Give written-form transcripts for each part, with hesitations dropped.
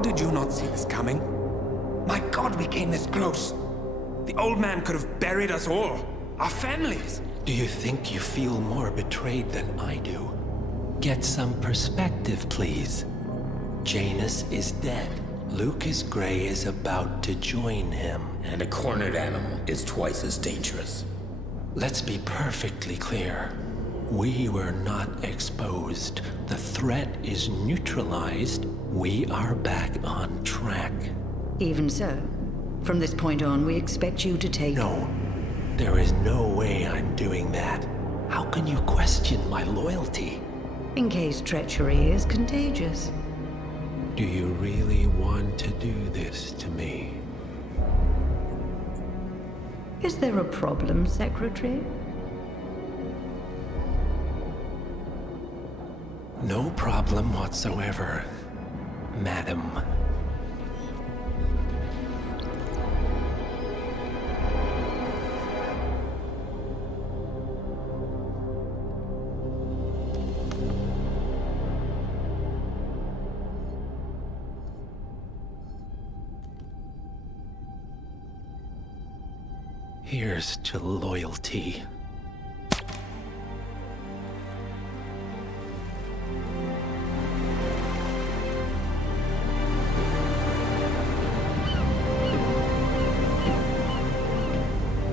did you not see this coming? My God, we came this close. The old man could have buried us all. Our families. Do you think you feel more betrayed than I do? Get some perspective, please. Janus is dead. Lucas Gray is about to join him. And a cornered animal is twice as dangerous. Let's be perfectly clear. We were not exposed. The threat is neutralized. We are back on track. Even so, from this point on, we expect you to take... No. There is no way I'm doing that. How can you question my loyalty? In case treachery is contagious. Do you really want to do this to me? Is there a problem, Secretary? No problem whatsoever, Madam. Here's to loyalty.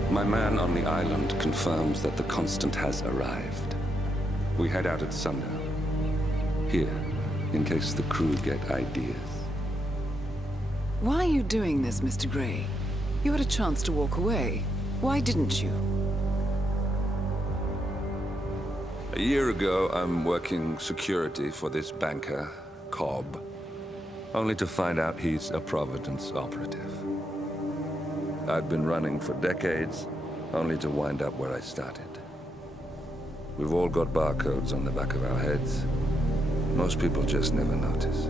My man on the island confirms that the Constant has arrived. We head out at sundown. Here, in case the crew get ideas. Why are you doing this, Mr. Gray? You had a chance to walk away. Why didn't you? A year ago, I'm working security for this banker, Cobb, only to find out he's a Providence operative. I'd been running for decades, only to wind up where I started. We've all got barcodes on the back of our heads. Most people just never notice.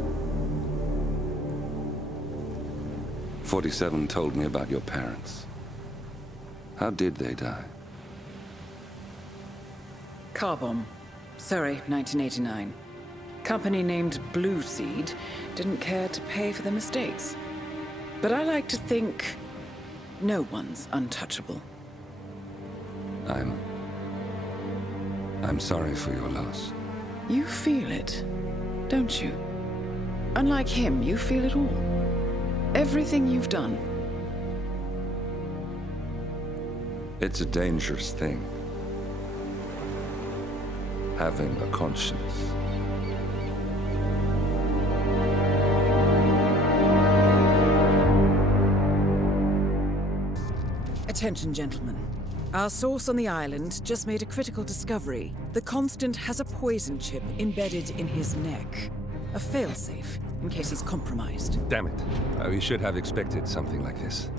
47 told me about your parents. How did they die? Car bomb. Surrey, 1989. Company named Blue Seed didn't care to pay for their mistakes. But I like to think no one's untouchable. I'm sorry for your loss. You feel it, don't you? Unlike him, you feel it all. Everything you've done. It's a dangerous thing. Having a conscience. Attention, gentlemen. Our source on the island just made a critical discovery. The Constant has a poison chip embedded in his neck. A failsafe, in case he's compromised. Damn it. We should have expected something like this.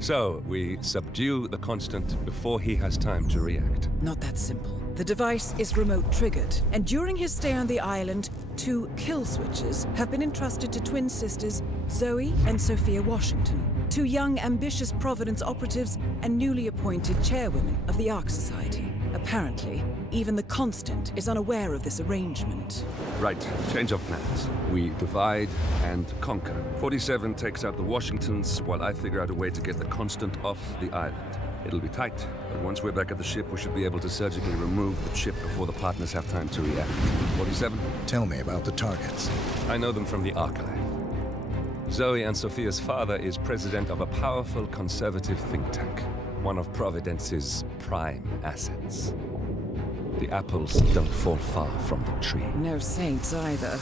So, we subdue the Constant before he has time to react. Not that simple. The device is remote-triggered, and during his stay on the island, 2 kill switches have been entrusted to twin sisters Zoe and Sophia Washington, 2 young, ambitious Providence operatives and newly appointed chairwomen of the Ark Society. Apparently, even the Constant is unaware of this arrangement. Right, change of plans. We divide and conquer. 47 takes out the Washingtons, while I figure out a way to get the Constant off the island. It'll be tight, but once we're back at the ship, we should be able to surgically remove the chip before the partners have time to react. 47? Tell me about the targets. I know them from the archive. Zoe and Sophia's father is president of a powerful conservative think tank, one of Providence's prime assets. The apples don't fall far from the tree. No saints either.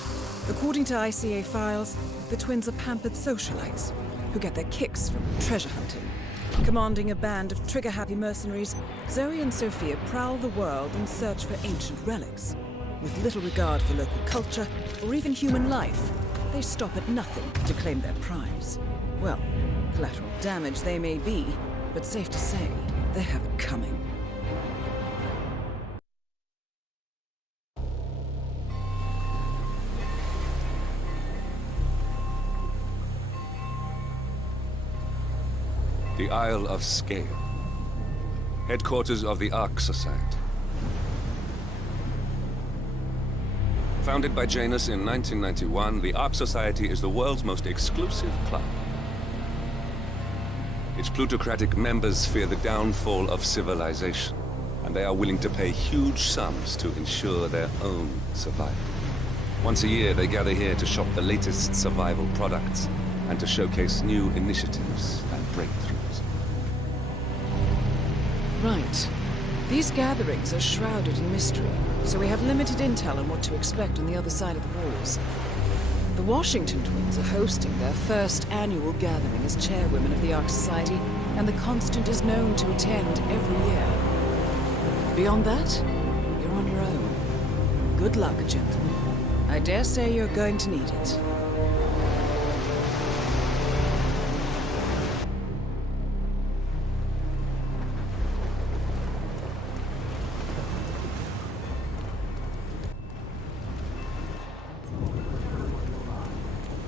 According to ICA files, the twins are pampered socialites who get their kicks from treasure hunting. Commanding a band of trigger-happy mercenaries, Zoe and Sophia prowl the world in search for ancient relics. With little regard for local culture or even human life, they stop at nothing to claim their prize. Well, collateral damage they may be, but safe to say, they have it coming. The Isle of Sgàil, headquarters of the Ark Society. Founded by Janus in 1991, the Ark Society is the world's most exclusive club. Its plutocratic members fear the downfall of civilization, and they are willing to pay huge sums to ensure their own survival. Once a year, they gather here to shop the latest survival products and to showcase new initiatives and breakthroughs. Right. These gatherings are shrouded in mystery, so we have limited intel on what to expect on the other side of the walls. The Washington twins are hosting their first annual gathering as chairwomen of the Ark Society, and the Constant is known to attend every year. Beyond that, you're on your own. Good luck, gentlemen. I dare say you're going to need it.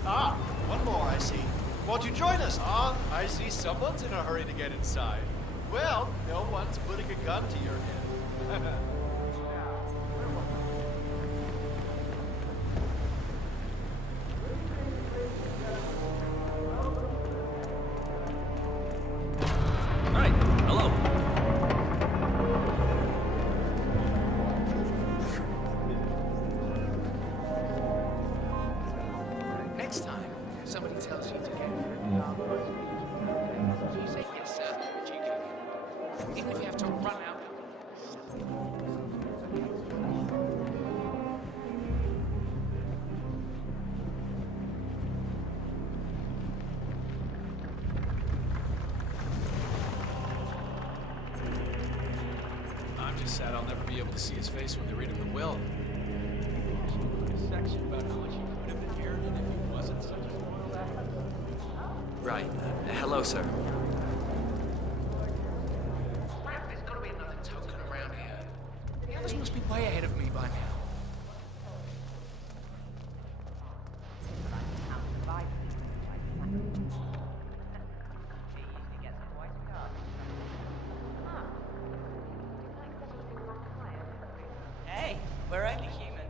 Ah, one more, I see. Won't you join us? Ah, I see someone's in a hurry to get inside. Well, no one's putting a gun to your head. Right, hello. Next time, if somebody tells you to get you say yes, sir, but you can. Even if you have to run out. I'm just sad I'll never be able to see his face when they read him the will. Section about how much he could have been here, and if he wasn't such a moral asshole. Right. Hello, sir. Crap, there's gotta be another token around here. The others must be way ahead of me by now. Hey, we're only human.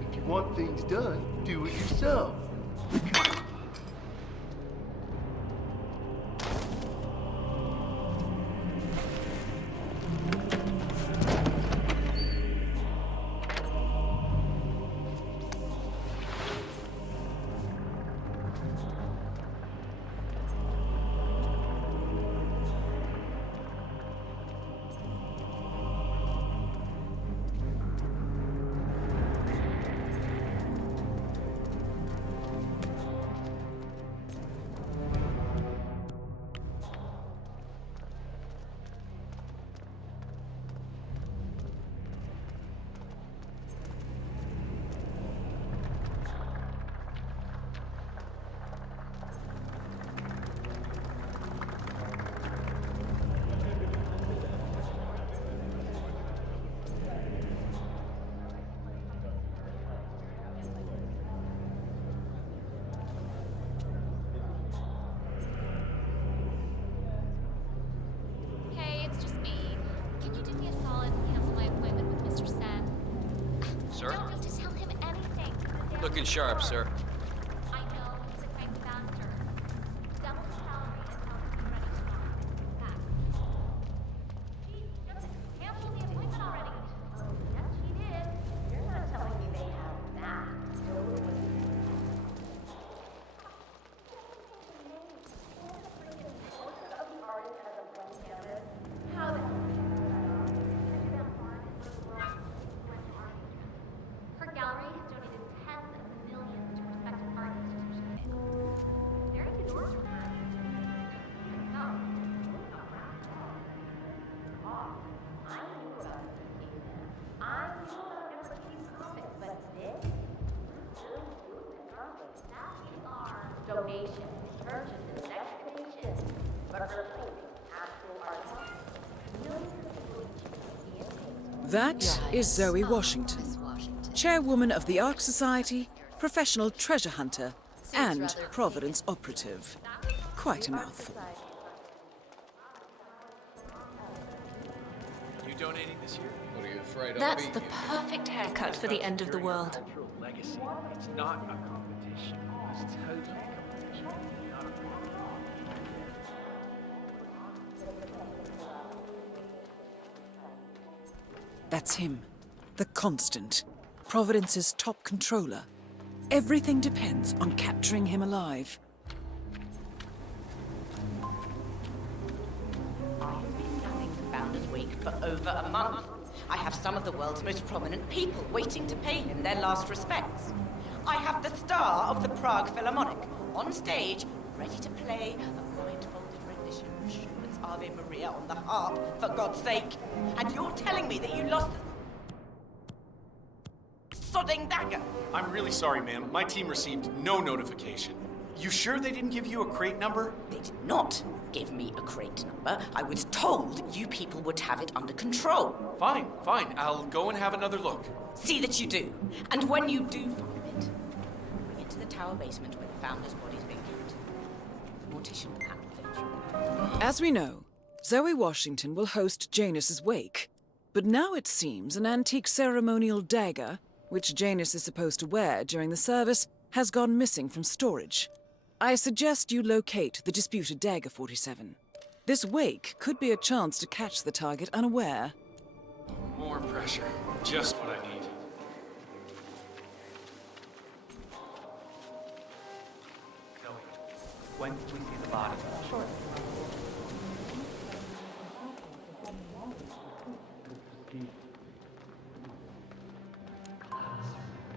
If you want things done, do it yourself. Sir? Don't need to tell him anything. Looking sharp, sir. I know, he's a cranky bastard. Double the salary and tell him to be ready tomorrow. Back. She just canceled the appointment already. Yes, she did. You're not telling me they have that. How the her gallery has donated tens of millions to donations, purchases, excavations, but replacing actual artifacts. Millions of each That is Zoe Washington, chairwoman of the Ark Society, professional treasure hunter, and Providence operative. Quite a mouthful. You donating this year? What are you afraid of? That's the perfect haircut for the end of the world. Legacy. It's not a competition. It's totally a competition. Not a That's him, the Constant, Providence's top controller. Everything depends on capturing him alive. I've been planning the Founders Week for over a month. I have some of the world's most prominent people waiting to pay him their last respects. I have the star of the Prague Philharmonic on stage, ready to play a blindfolded rendition of Schubert's Ave Maria on the harp, for God's sake. And you're telling me that you lost the sodding dagger? I'm really sorry, ma'am. My team received no notification. You sure they didn't give you a crate number? They did not give me a crate number. I was told you people would have it under control. Fine, fine. I'll go and have another look. See that you do. And when you do find it, bring it to the tower basement where the Founder's body's being kept. The mortician will handle things. As we know, Zoe Washington will host Janus's wake. But now it seems an antique ceremonial dagger, which Janus is supposed to wear during the service, has gone missing from storage. I suggest you locate the disputed dagger 47. This wake could be a chance to catch the target unaware. More pressure. Just what I need. When did we see the body? Short.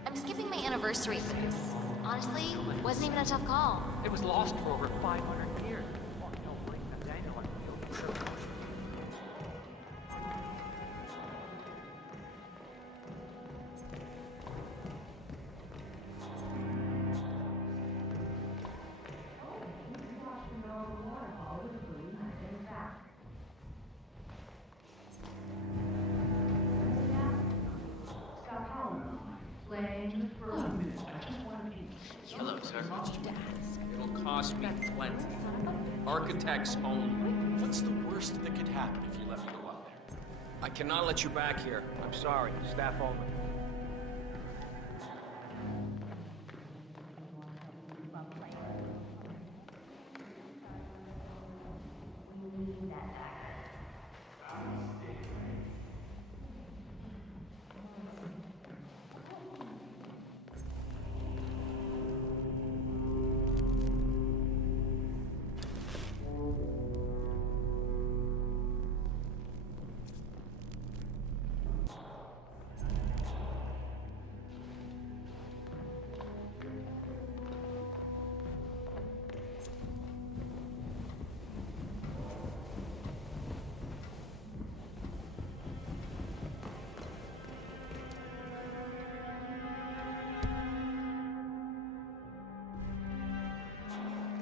I'm skipping my anniversary for this. Honestly, it wasn't even a tough call. It was lost for over 500 years. Oh, no, bring them down like Hello, sir. It'll cost me plenty. Architects only. What's the worst that could happen if you let me go out there? I cannot let you back here. I'm sorry, staff only.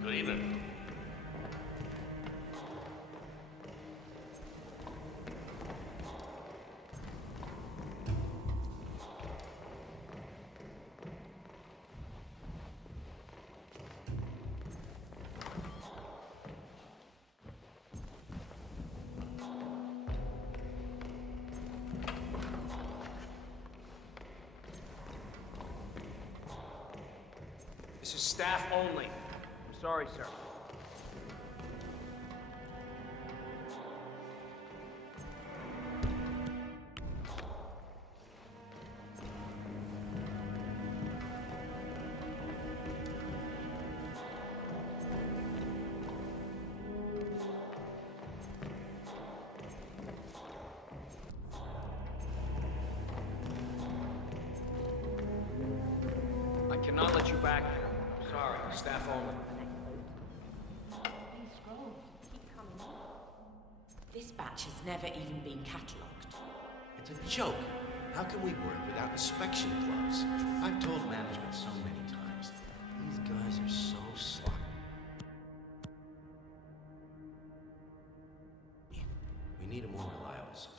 Good evening. This is staff only. I'm sorry, sir. I cannot let you back here. Sorry, staff only. This batch has never even been catalogued. It's a joke. How can we work without inspection gloves? I've told management so many times. These guys are so sloppy. need a more reliable supplier.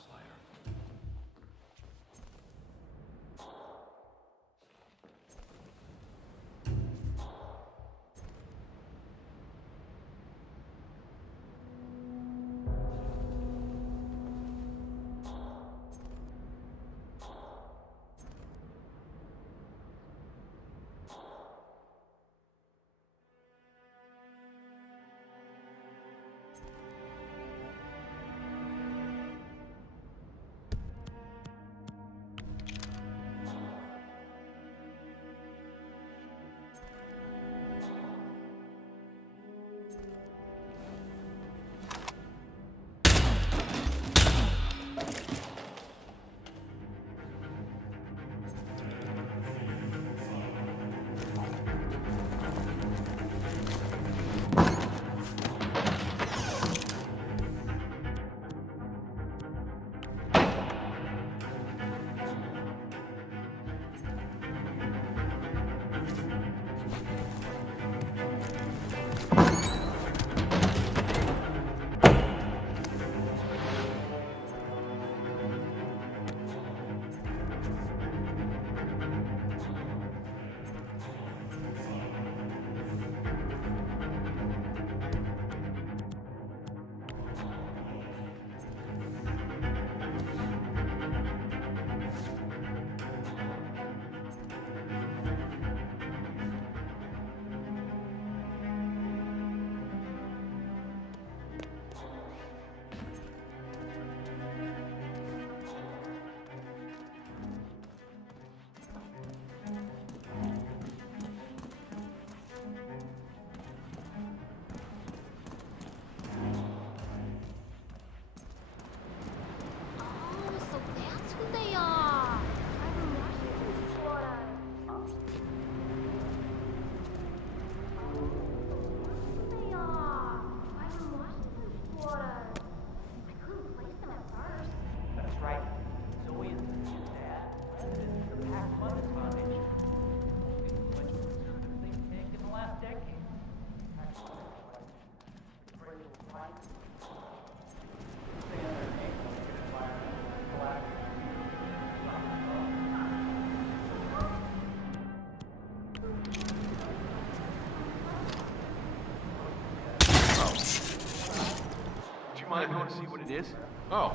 Mind if I want to see what it is? Oh,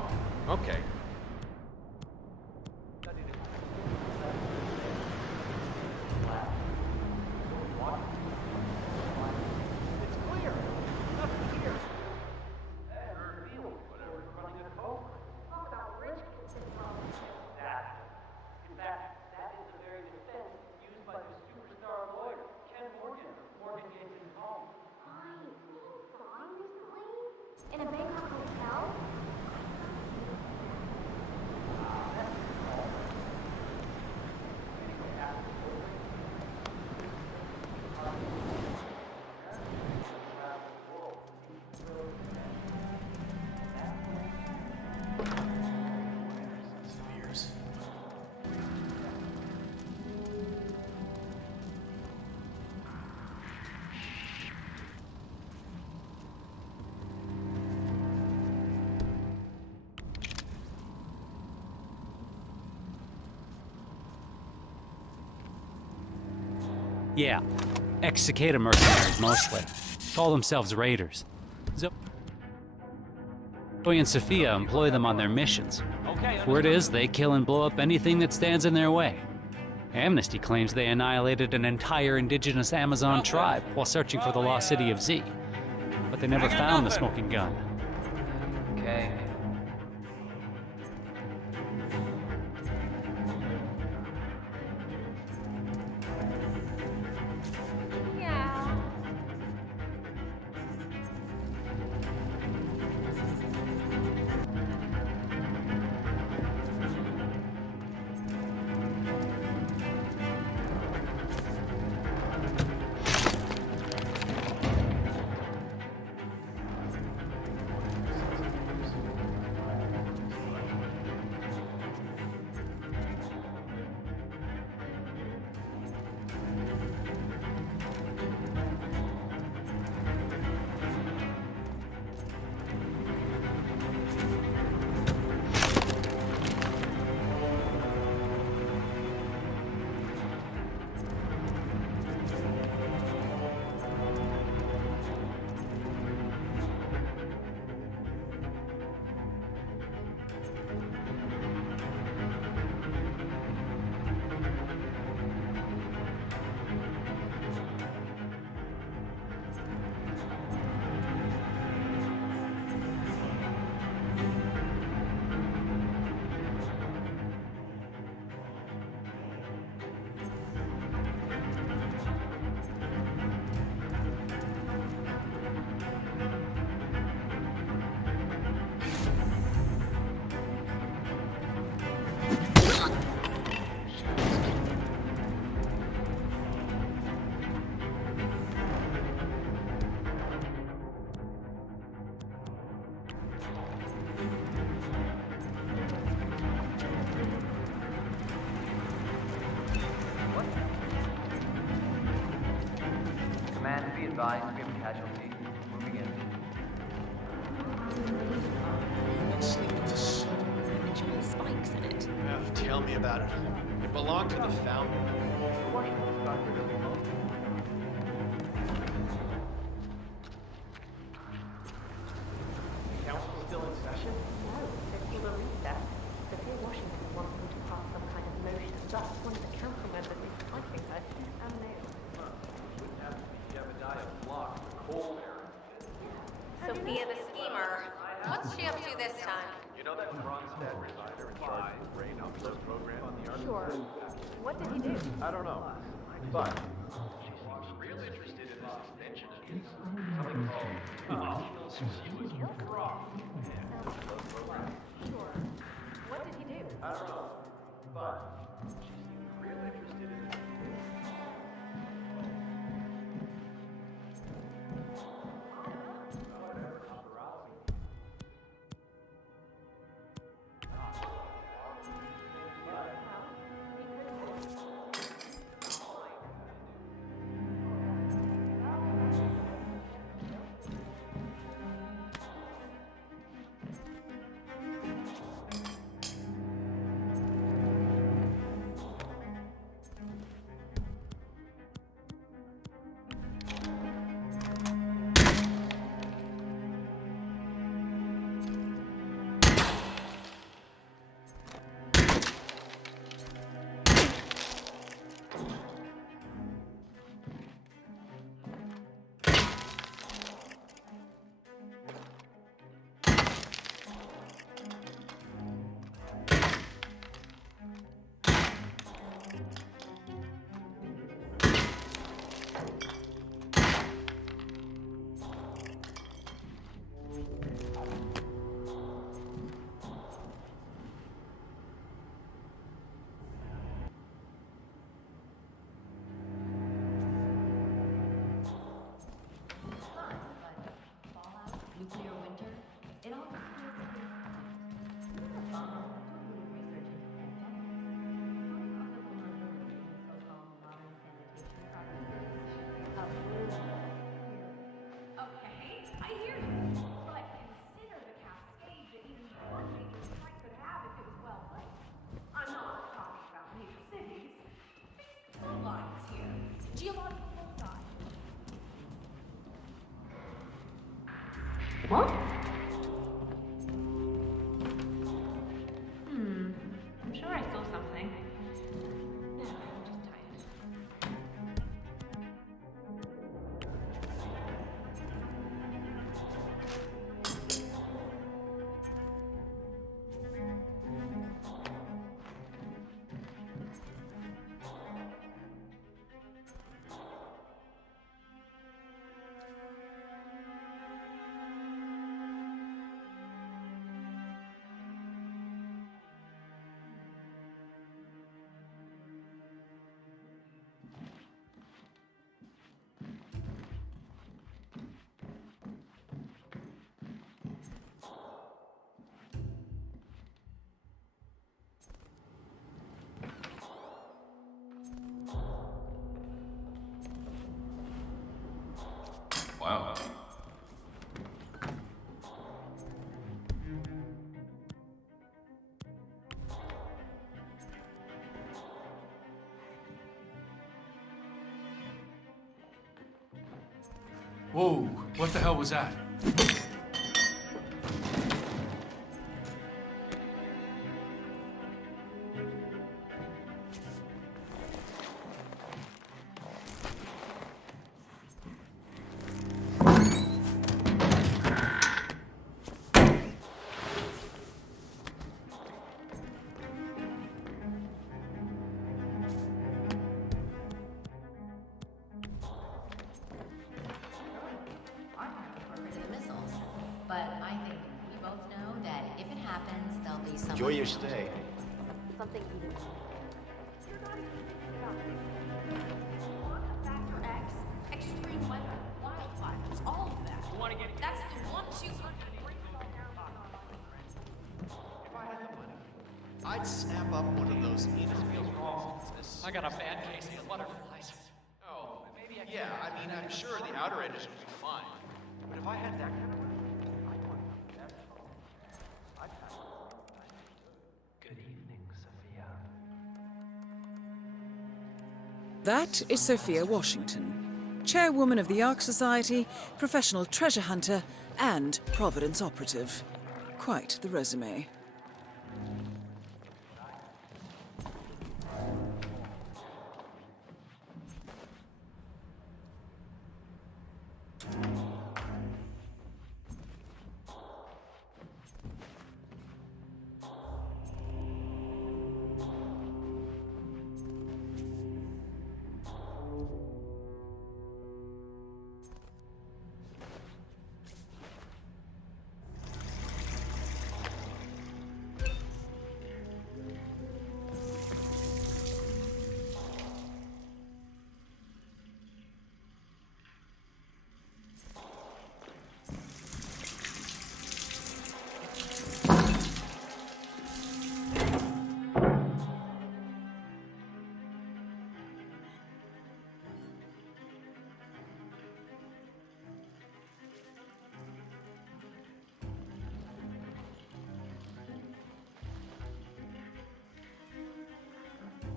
okay. It's clear. Nothing here. Talk about rich kids involved. In fact, that is the very defense used by the superstar lawyer, Ken Morgan, of Morgan Jason's home. Fine. Fine recently? In a Bangkok hotel? Yeah, ex-cicada mercenaries mostly. Call themselves raiders. Zoe and Sophia employ them on their missions. Word is, they kill and blow up anything that stands in their way. Amnesty claims they annihilated an entire indigenous Amazon tribe while searching for the lost city of Z. But they never found the smoking gun. Okay. Command, be advised, we have a casualty. Moving in. It's sleeping for so Actual spikes in it. Well, tell me about it. It belonged to the founder. The Washington's got rid of most. Council still in session? No, there's been a recess. Sophia Washington wants them to pass some kind of motion. Thus, one of the council members is typing her thumbnail. Wouldn't have to be Jebediah Block, the coal baron. Sophia the schemer. What's she up to this time? You know that Ronstadt designer in charge of the brain uplift program on the Arctic? Sure. What did he do? I don't know. But she seems real interested in this invention of his. Something called conceal. Sure. What did he do? I don't know. But she seems real interested in it. Nuclear winter? It all Okay, I hear you. But consider the cascade that even your major site could have if it was well lit. I'm not talking about major cities. Basic flow lines here. Geological foci. What? I'm sure I saw something. No, I'm just tired. Wow. Whoa, what the hell was that? Enjoy your stay. Something even. You're not even thinking about factor X, extreme weather, wildfires, all of that. You want to get... That's the 1-2 break it all down. If I had the money, I'd snap up one of those inexpensive. I got a bad case of the butterflies. Oh, maybe I can. Yeah, I mean, I'm sure the outer edges will be fine. But if I had that kind of money, I'd want something that's all. I'd have Good evening, Sophia. That is Sophia Washington, chairwoman of the Ark Society, professional treasure hunter, and Providence operative. Quite the resume.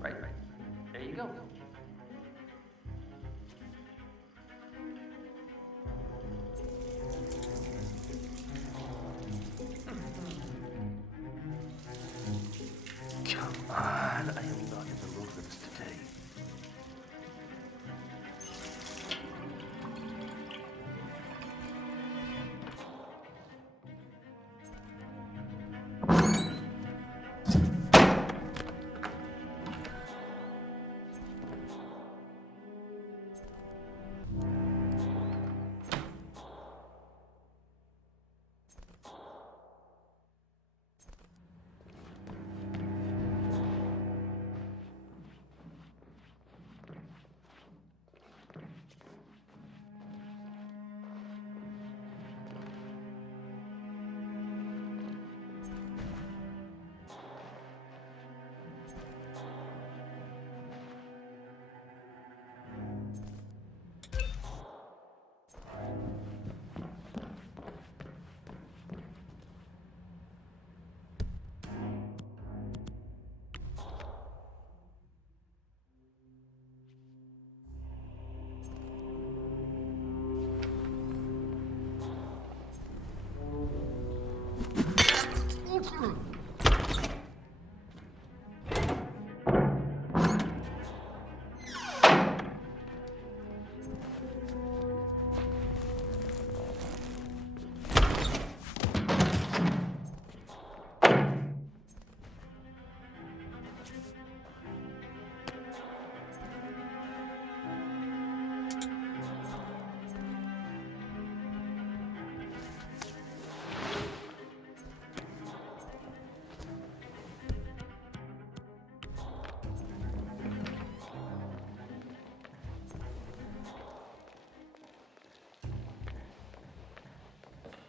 Right. There you go. Come on, I am not in the mood for this today.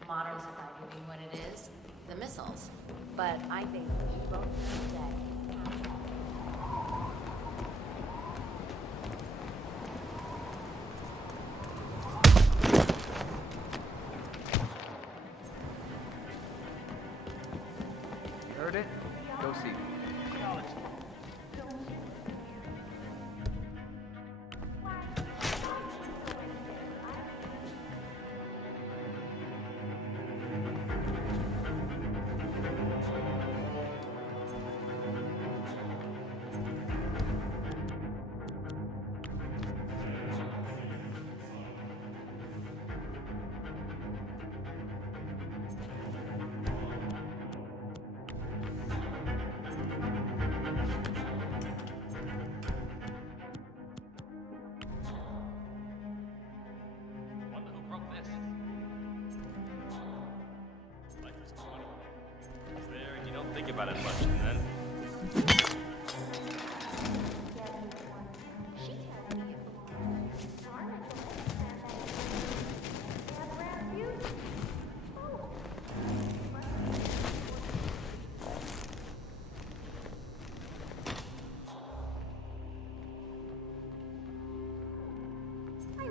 Modern society being what it is, the missiles. But I think we should both stay. Heard it? Go see. Think about it much, and then I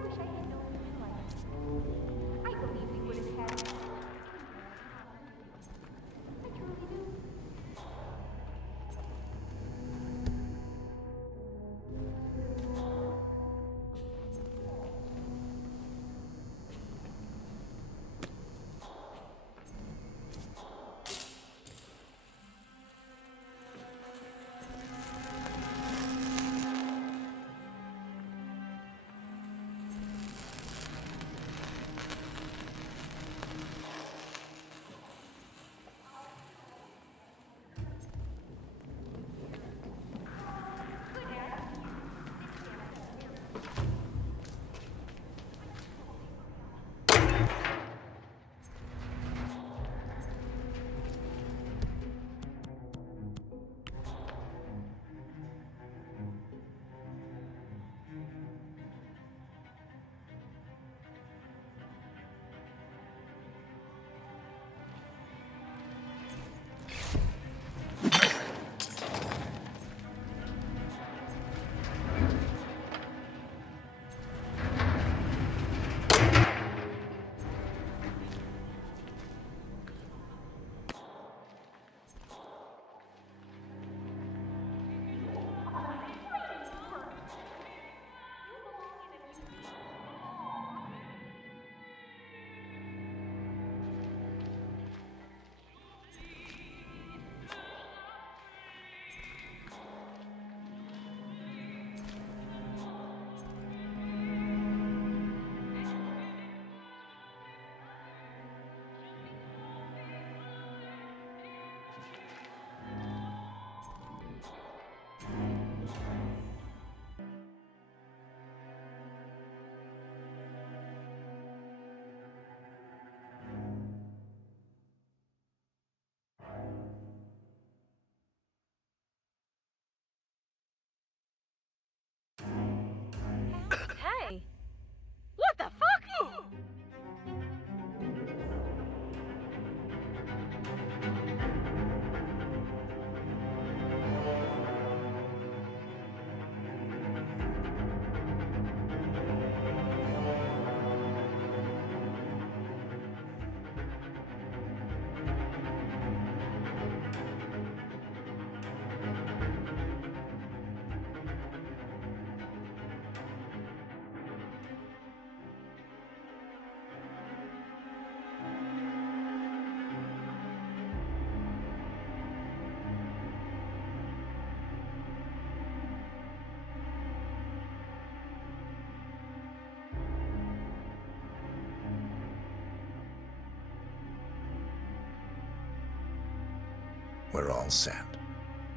We're all set.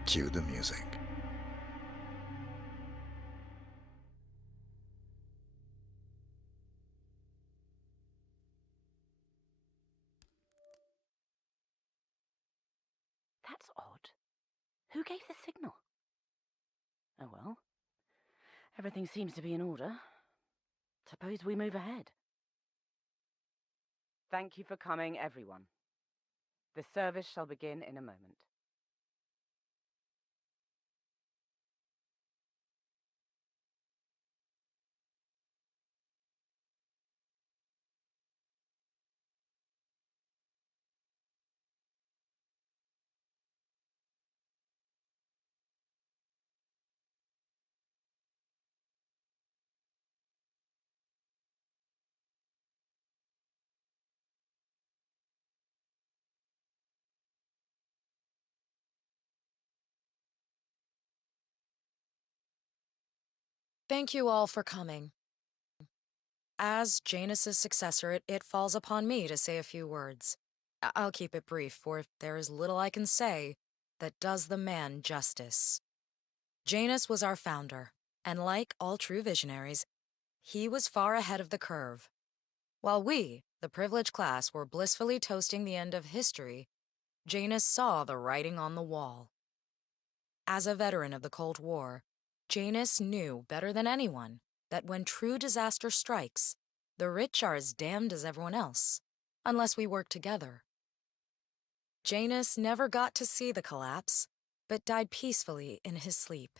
Cue the music. That's odd. Who gave the signal? Oh well. Everything seems to be in order. Suppose we move ahead. Thank you for coming, everyone. The service shall begin in a moment. Thank you all for coming. As Janus's successor, it falls upon me to say a few words. I'll keep it brief, for there is little I can say that does the man justice. Janus was our founder, and like all true visionaries, he was far ahead of the curve. While we, the privileged class, were blissfully toasting the end of history, Janus saw the writing on the wall. As a veteran of the Cold War, Janus knew better than anyone that when true disaster strikes, the rich are as damned as everyone else, unless we work together. Janus never got to see the collapse, but died peacefully in his sleep.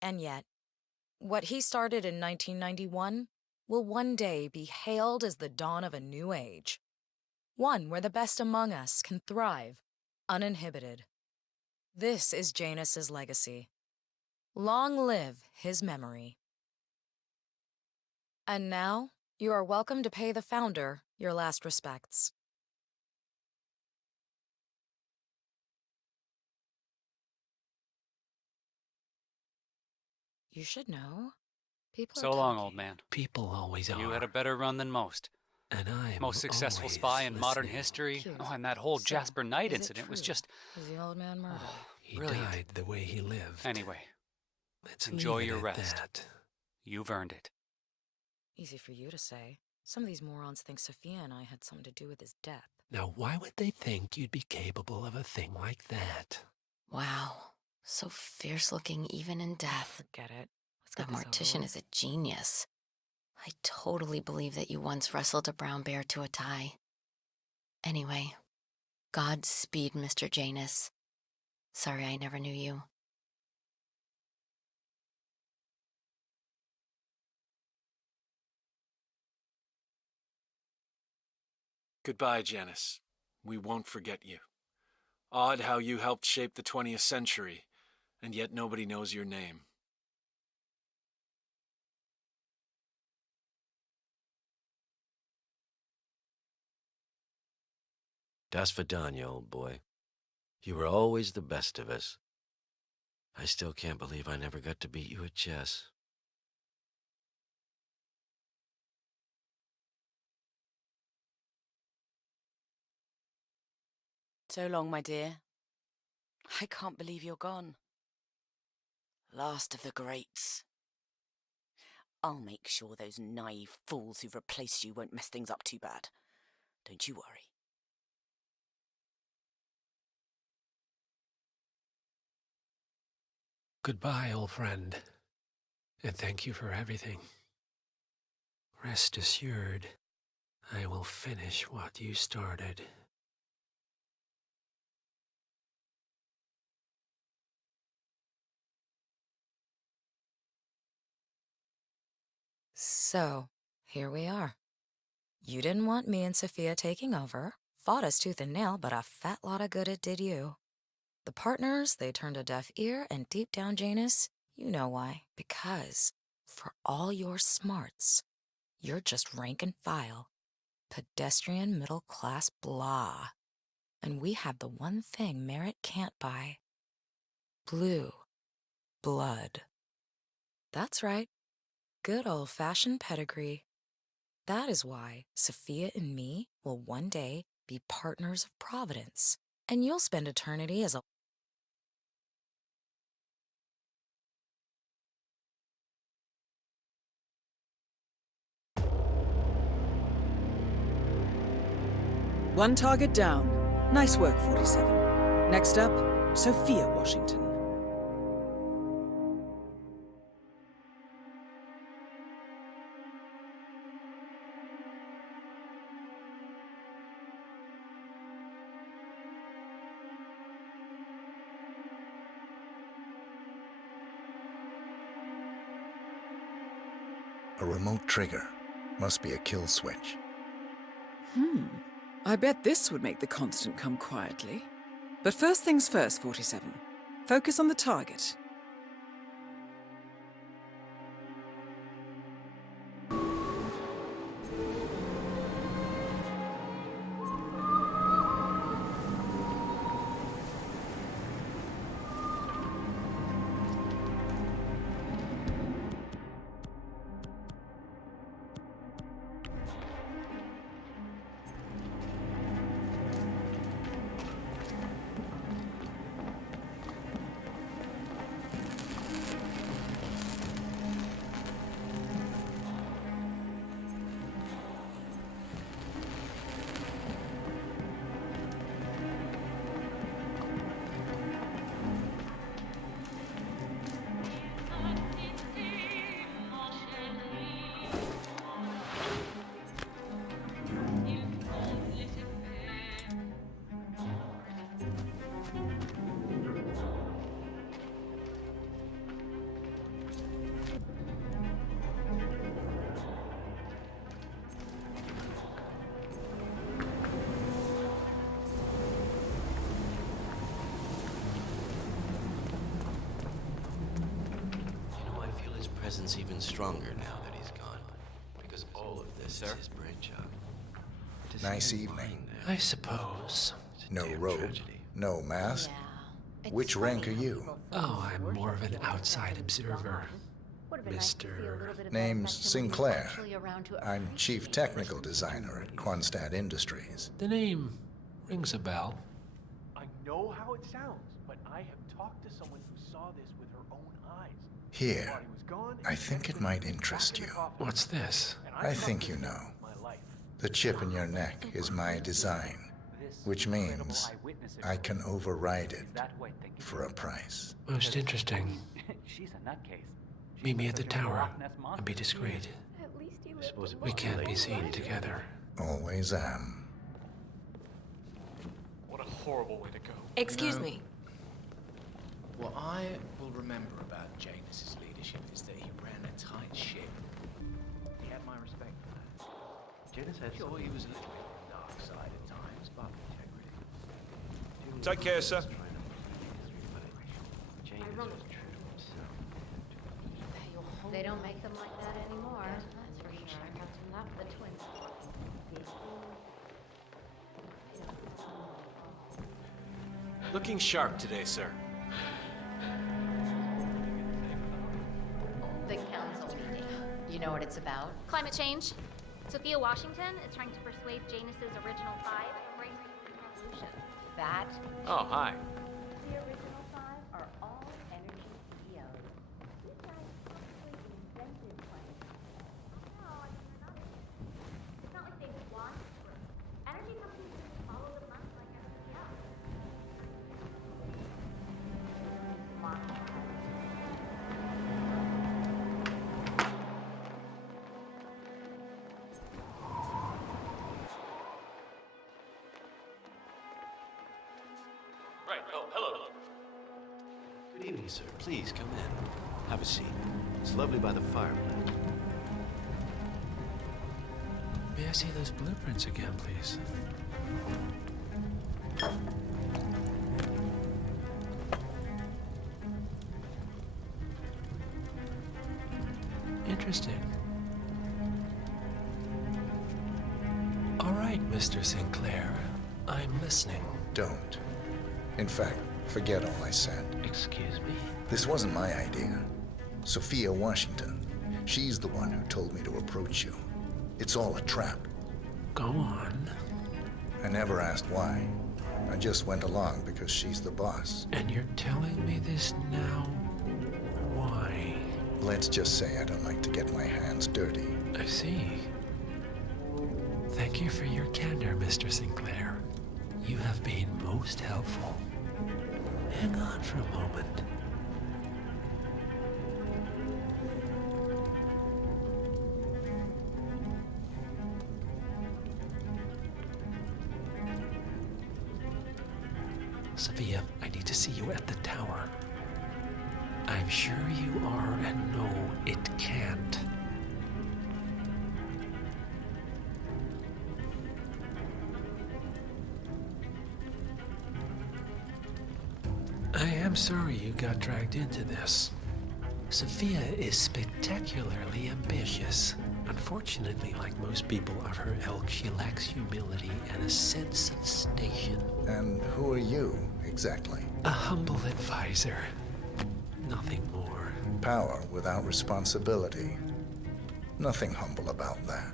And yet, what he started in 1991 will one day be hailed as the dawn of a new age. One where the best among us can thrive, uninhibited. This is Janus's legacy. Long live his memory. And now, you are welcome to pay the founder your last respects. You should know. People So long, old man. People always are. You had a better run than most. And I'm most successful always spy in modern listening. history. Cute. Oh, and that whole So, Jasper Knight is it incident was true? just... Was the old man murdered? He Brilliant. died the way he lived. Anyway, Let's enjoy leave it your at rest. that. You've earned it. Easy for you to say. Some of these morons think Sophia and I had something to do with his death. Now, why would they think you'd be capable of a thing like that? Wow. So fierce-looking even in death. Forget it. Let's That get this over mortician with. is a genius. I totally believe that you once wrestled a brown bear to a tie. Anyway, Godspeed, Mr. Janus. Sorry I never knew you. Goodbye, Janus. We won't forget you. Odd how you helped shape the 20th century, and yet nobody knows your name. Das Vidania, old boy. You were always the best of us. I still can't believe I never got to beat you at chess. So long, my dear. I can't believe you're gone. Last of the greats. I'll make sure those naive fools who've replaced you won't mess things up too bad. Don't you worry. Goodbye, old friend. And thank you for everything. Rest assured, I will finish what you started. So, here we are. You didn't want me and Sophia taking over, fought us tooth and nail, but a fat lot of good it did you. The partners, they turned a deaf ear, and deep down, Janus, you know why. Because, for all your smarts, you're just rank and file. Pedestrian middle-class blah. And we have the one thing merit can't buy. Blue blood. That's right. Good old-fashioned pedigree. That is why Sophia and me will one day be partners of Providence, and you'll spend eternity as a One target down. Nice work, 47. Next up, Sophia Washington. A remote trigger. Must be a kill switch. I bet this would make the constant come quietly. But first things first, 47. Focus on the target. Presence even stronger now that he's gone, because all of this is his brainchild. Nice evening. I suppose. No robe, no mask. Which rank are you? Oh, I'm more of an outside observer. Mr. Name's Sinclair. I'm Chief Technical Designer at Quonset Industries. The name rings a bell. I know how it sounds, but I have talked to someone who saw this with her own eyes. Here, I think it might interest you. What's this? I think you know. The chip in your neck is my design, which means I can override it for a price. Most interesting. She's a nutcase. Meet me at the tower and be discreet. We can't be seen together. Always am. What a horrible way to go. Excuse me. What I will remember about Janus's leadership is that he ran a tight ship. He had my respect for that. Janus had sure, he was a little bit on the dark side at times, but integrity. Take care, sir. Janus was true to himself. They don't make them like that anymore. That's for sure. The twins. Looking sharp today, sir. The council meeting. You know what it's about? Climate change. Sophia Washington is trying to persuade Janus's original five to embrace the revolution. That? Oh, hi. The original five are all energy CEOs. These guys probably invented climate change. No, I mean, they're not idiots. It's not like they want to. Energy companies just follow the money like everybody else. Right, oh, hello. Good evening, sir. Please come in. Have a seat. It's lovely by the fireplace. May I see those blueprints again, please? Interesting. All right, Mr. Sinclair. I'm listening. Don't. In fact, forget all I said. Excuse me? This wasn't my idea. Sophia Washington. She's the one who told me to approach you. It's all a trap. Go on. I never asked why. I just went along because she's the boss. And you're telling me this now? Why? Let's just say I don't like to get my hands dirty. I see. Thank Thank you for your candor, Mr. Sinclair. You have been most helpful. Hang on for a moment. Sophia, I need to see you at the tower. I'm sure you are, and no, it can't. I am sorry you got dragged into this. Sophia is spectacularly ambitious. Unfortunately, like most people of her ilk, she lacks humility and a sense of station. And who are you, exactly? A humble advisor. Nothing more. Power without responsibility. Nothing humble about that.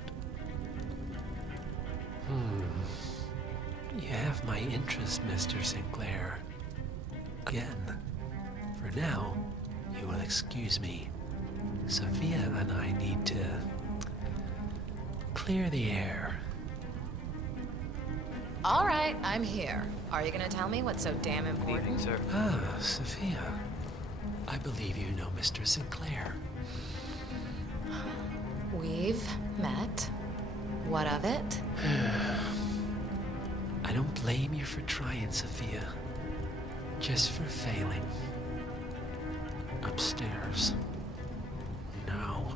You have my interest, Mr. Sinclair. Again. For now, you will excuse me. Sophia and I need to clear the air. All right, I'm here. Are you gonna tell me what's so damn important? Sir. Ah, Sophia. I believe you know Mr. Sinclair. We've met. What of it? I don't blame you for trying, Sophia. Just for failing. Upstairs. Now.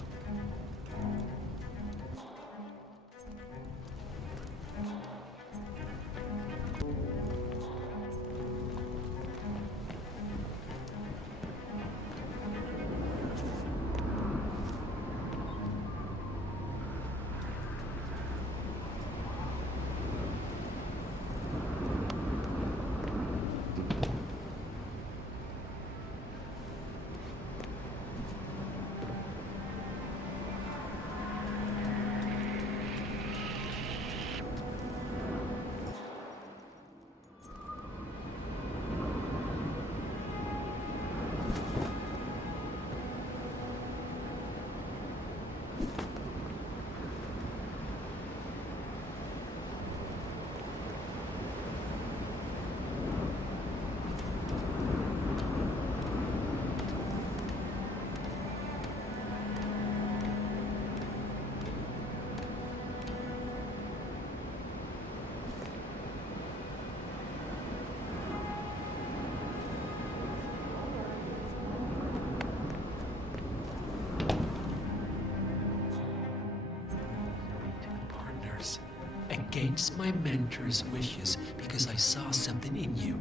Against my mentor's wishes because I saw something in you.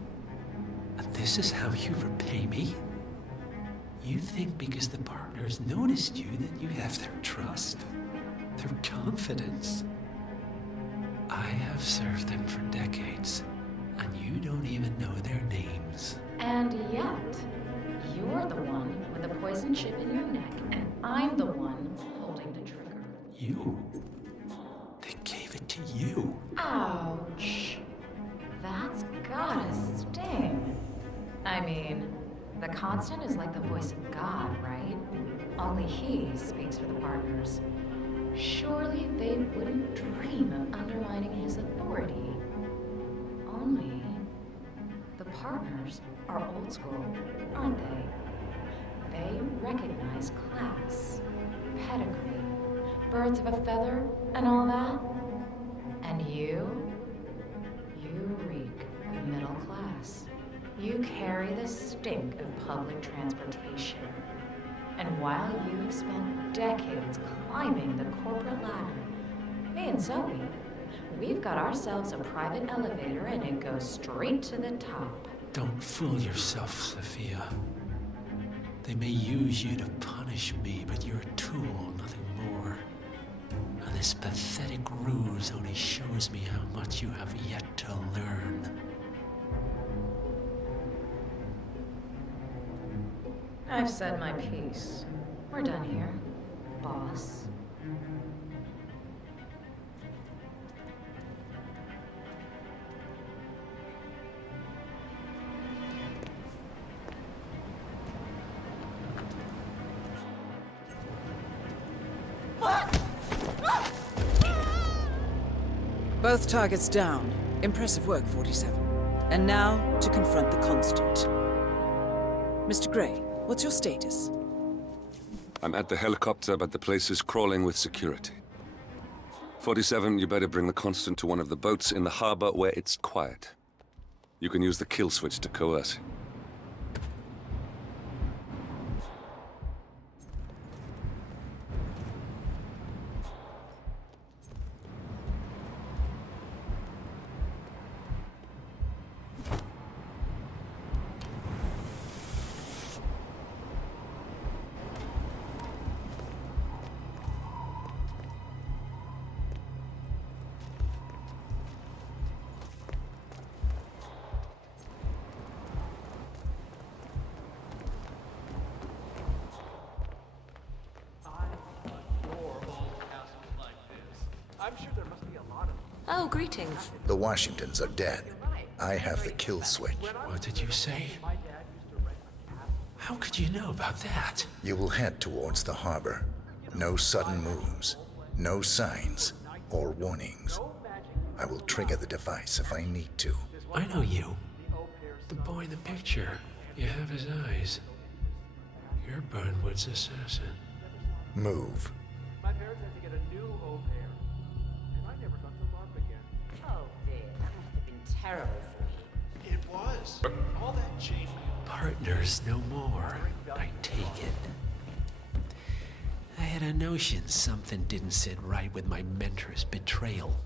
And this is how you repay me? You think because the partners noticed you that you have their trust, their confidence. I have served them for decades, and you don't even know their names. And yet, you're the one with the poison chip in your neck, and I'm the one holding the trigger. You? They gave it to you. Ouch. That's gotta sting. I mean, the Constant is like the voice of God, right? Only he speaks for the partners. Surely they wouldn't dream of undermining his authority. Only the partners are old school, aren't they? They recognize class, pedigree, birds of a feather, and all that. And you reek of middle class. You carry the stink of public transportation. And while you've spent decades climbing the corporate ladder, me and Zoe, we've got ourselves a private elevator and it goes straight to the top. Don't fool yourself, Sophia. They may use you to punish me, but you're a tool, nothing more. And this pathetic ruse only shows me how much you have yet to learn. I've said my piece. We're done here, boss. Both targets down. Impressive work, 47. And now, to confront the Constant. Mr. Gray, what's your status? I'm at the helicopter, but the place is crawling with security. 47, you better bring the Constant to one of the boats in the harbor where it's quiet. You can use the kill switch to coerce him. I'm sure there must be a lot of them. Oh, greetings. The Washingtons are dead. I have the kill switch. What did you say? How could you know about that? You will head towards the harbor. No sudden moves, no signs or warnings. I will trigger the device if I need to. I know you. The boy in the picture. You have his eyes. You're Burnwood's assassin. Move. My parents had to get a new au pair, and I never got to LARP again. Oh dear, that must have been terrible for you. It was. All that chain. Partners no more, I take it. I had a notion something didn't sit right with my mentor's betrayal.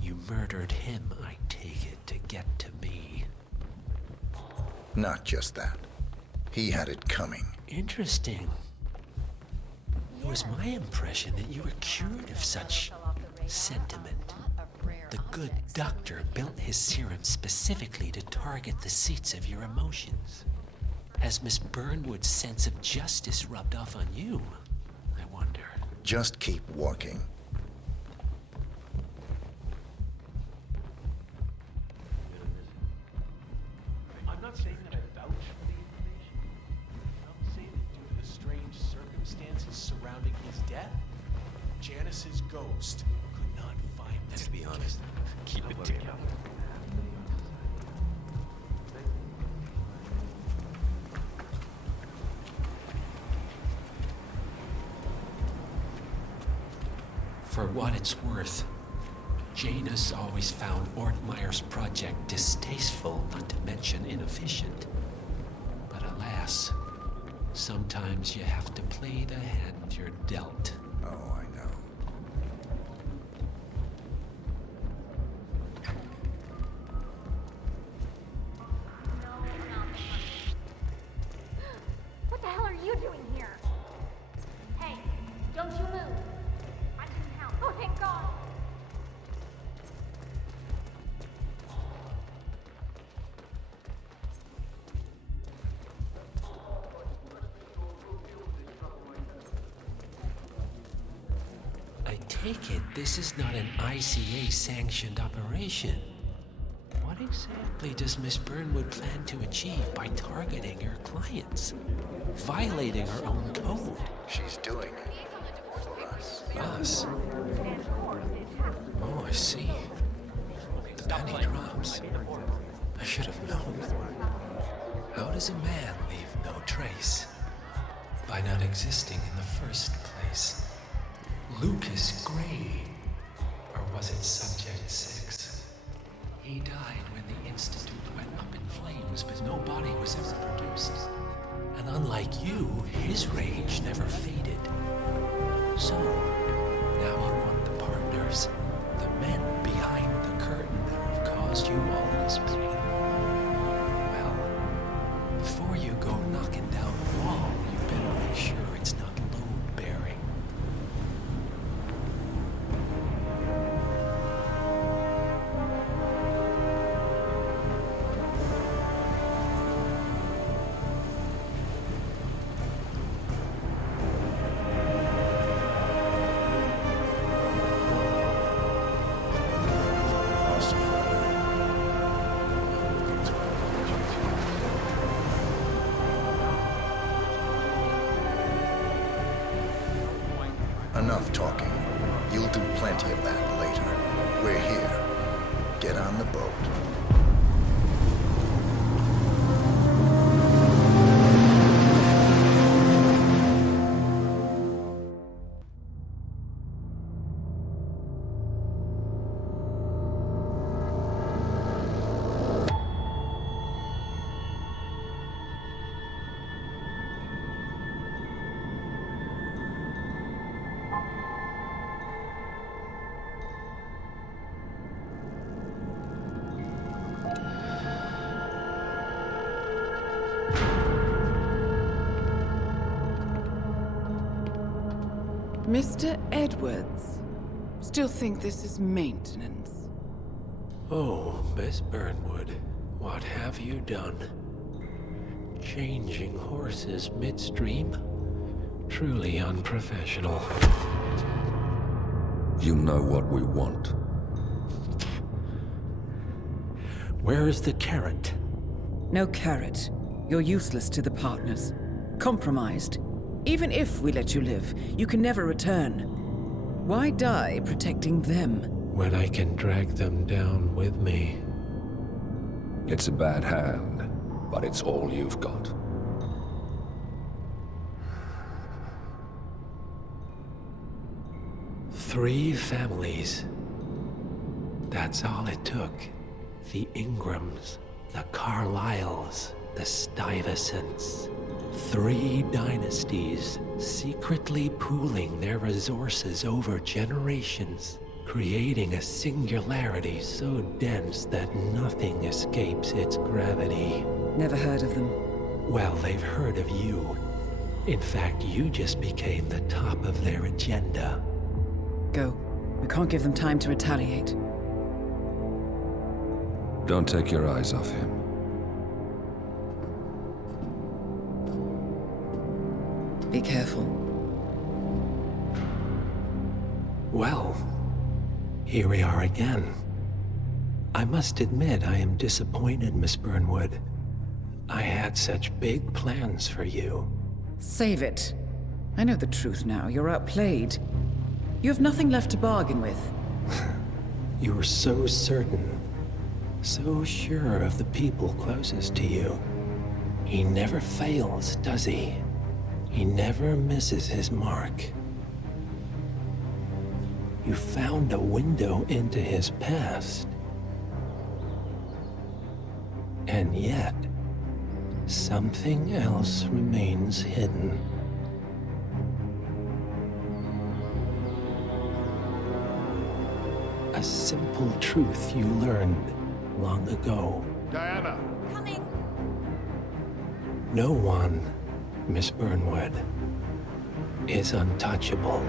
You murdered him, I take it, to get to me. Not just that. He had it coming. Interesting. It was my impression that you were cured of such sentiment. The good doctor built his serum specifically to target the seats of your emotions. Has Miss Burnwood's sense of justice rubbed off on you, I wonder? Just keep walking. I'm not saying that I vouch for the information. I'm saying that due to the strange circumstances surrounding his death, Janice's ghost could not find them. To be honest, keep it together. For what it's worth, Janus always found Ortmeyer's project distasteful, not to mention inefficient. But alas, sometimes you have to play the hand you're dealt. Oh, I know. What the hell are you doing here? Hey, don't you move. I can count. Oh, thank God. I take it this is not an ICA-sanctioned operation. What exactly does Miss Burnwood plan to achieve by targeting her clients? Violating her own code? She's doing it for us. Us? Oh, I see. The penny drops. I should have known. How does a man leave no trace? By not existing in the first place. Lucas Gray. Or was it Subject 6? He died when the Institute went up in flames, but no body was ever produced. And unlike you, his rage never faded. So, now you want the partners, the men behind the curtain who have caused you all this pain. Well, before you go knocking down the wall, you better make sure it's not load-bearing. Enough talking. You'll do plenty of that later. We're here. on the boat. Mr. Edwards, still think this is maintenance? Oh, Miss Burnwood, what have you done? Changing horses midstream? Truly unprofessional. You know what we want. Where is the carrot? No carrot. You're useless to the partners. Compromised. Even if we let you live, you can never return. Why die protecting them? When I can drag them down with me. It's a bad hand, but it's all you've got. Three families. That's all it took. The Ingrams, the Carlyles, the Stuyvesants. 3 dynasties, secretly pooling their resources over generations, creating a singularity so dense that nothing escapes its gravity. Never heard of them. Well, they've heard of you. In fact, you just became the top of their agenda. Go. We can't give them time to retaliate. Don't take your eyes off him. Be careful. Well, here we are again. I must admit I am disappointed, Miss Burnwood. I had such big plans for you. Save it. I know the truth now. You're outplayed. You have nothing left to bargain with. You were so certain, so sure of the people closest to you. He never fails, does he? He never misses his mark. You found a window into his past. And yet, something else remains hidden. A simple truth you learned long ago. Diana! Coming! No one, Miss Burnwood, is untouchable.